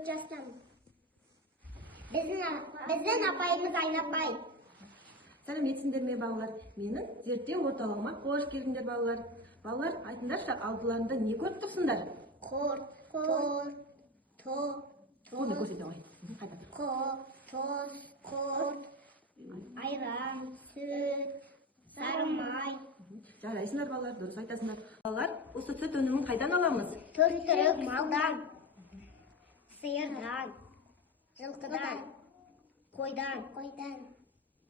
4 жастамын. Біздің апайымыз Айнапай. Сәлеметсіңдер ме балалар? Менің зерттеу орталығыма қош келдіңдер балалар. Балалар, айтыңдаршы, алдыларында не көріп тұрсыңдар? Құрт, Оны көрсете ғой. Қайда? құрт, айран, сүт, сары май. Жарайсыңдар балалар, дұрыс айтасыңдар. Балалар, осы сүт өнімін қайдан аламыз? Төрт малдан, сиырдан, жылқыдан, қойдан,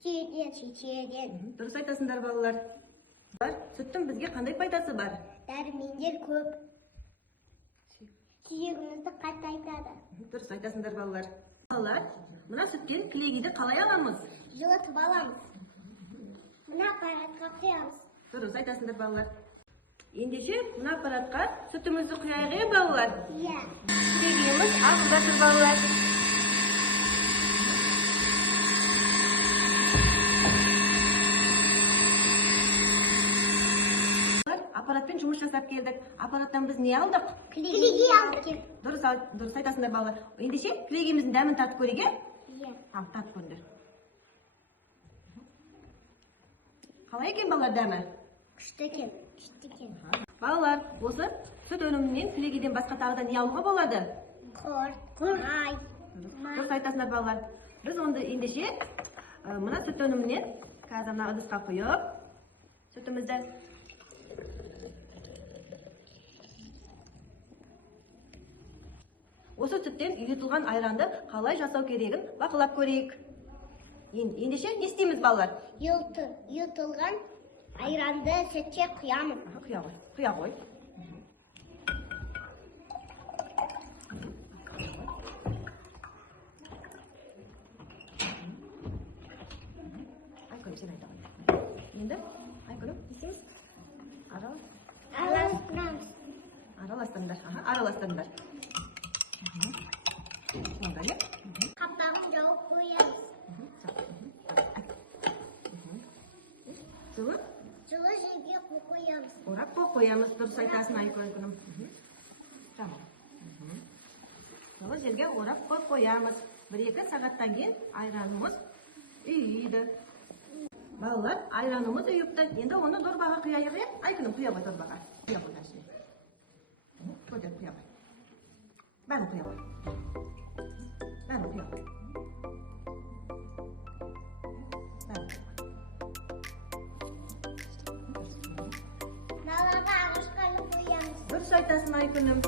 түйеден. Дұрыс айтасыңдар балалар. Сүттің бізге қандай пайдасы бар? Дәрумендер көп. Сүйегімізді қартайтады. Дұрыс айтасыңдар балалар. Балалар, мына сүттен кілегейді қалай аламыз? Жылытып аламыз. Мына аппаратқа құямыз. Дұрыс айтасыңдар балалар. Ендеше мына аппаратқа сүтімізді құяйық балалар. Иә. Кілегейіміз ағып жатыр балалар. Аппаратпен жұмыс жасап келдік. Аппараттан біз не алдық? Кілегей алдық. Дұрыс айтасыңдар балалар. Ендеше кілегейіміздің дәмін татып көрейік, Иә. татып көріңдер. Қалай екен балалар дәмі? Күшті екен. Балалар, осы сүт өнімінен кілегейден басқа тағы да не алуға болады? Құрт, май. Дұрыс айтасыңдар балалар. Біз онда ендеше мына сүт өнімінен қазір мына ыдысқа құйып, сүтімізді осы сүттен үйретілген айранды қалай жасау керегін бақылап көрейік. Ендеше не істейміз балалар? Үйретілген айранды сүтке құямын. Құя ғой. Айкүнім, сен айта ғой. Енді, Айкүнім, не істейміз? Араластырыңдар. Сондай. Қапағын жауып қоямыз. Жылы жерге қоямыз. Орап қоямыз. Дұрыс айтасың Айкүнім. Тамам. Жылы жерге орап қоямыз. 1-2 сағаттан кейін айранымыз үйиді. Балалар, айранымыз үйіпті. Енді оны дорбаға құяйық, е? Айкүнім, құя ғой дорбаға. Құя ғой дәрсіне. Көтер, құя ғой. Бәрін құя ғой. Далаға ағашқа қоямыз. Дұрыс айтасың Айкүнім.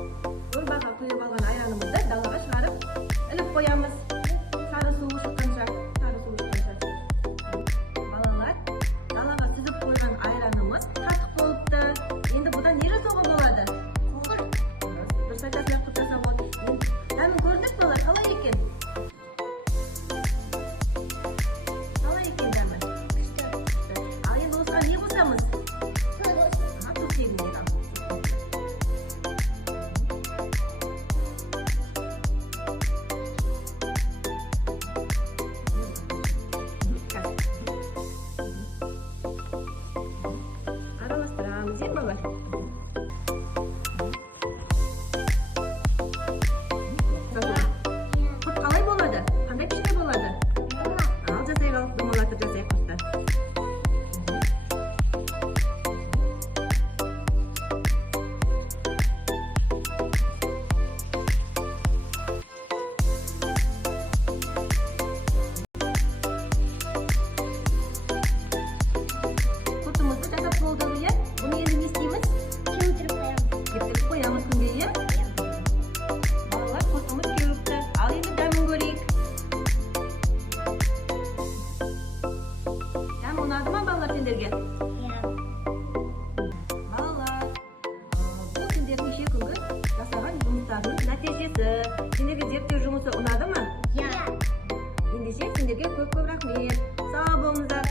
Дорбаға құйып алған айранымызды далаға шығарып, іліп қоямыз. Сары суы шыққанша. Балалар, далаға сүзіп қойған айранымыз қатық болыпты. Енді бұдан не жасауға болады? Дұрыс айтасың, құрт жасауға болады. Дәмін көрдік балалар, қалай екен? Дәмі? Ал енді осыған не қосамыз? Тұз сегіндер ал. Араластырамыз, е балалар? Құрт қалай болады? Қандай піште болады? Ал жасайық алып, домалатып жасайық құртты. Құртымызды жасап болды, е? Бұны енді не істейміз? Кептіріп қоямыз күнде, е? Балалар, құртымыз кеуіпті. Ал енді дәмін көрейік. Дәм ұнады ма балалар сендерге? Балалар, бұл сендердің неше күнгі жасаған жұмыстарының нәтижесі. Сендерге зерттеу жұмысы ұнады ма? Иә. Ендеше сендерге көп рахмет. Сау болыңыздар.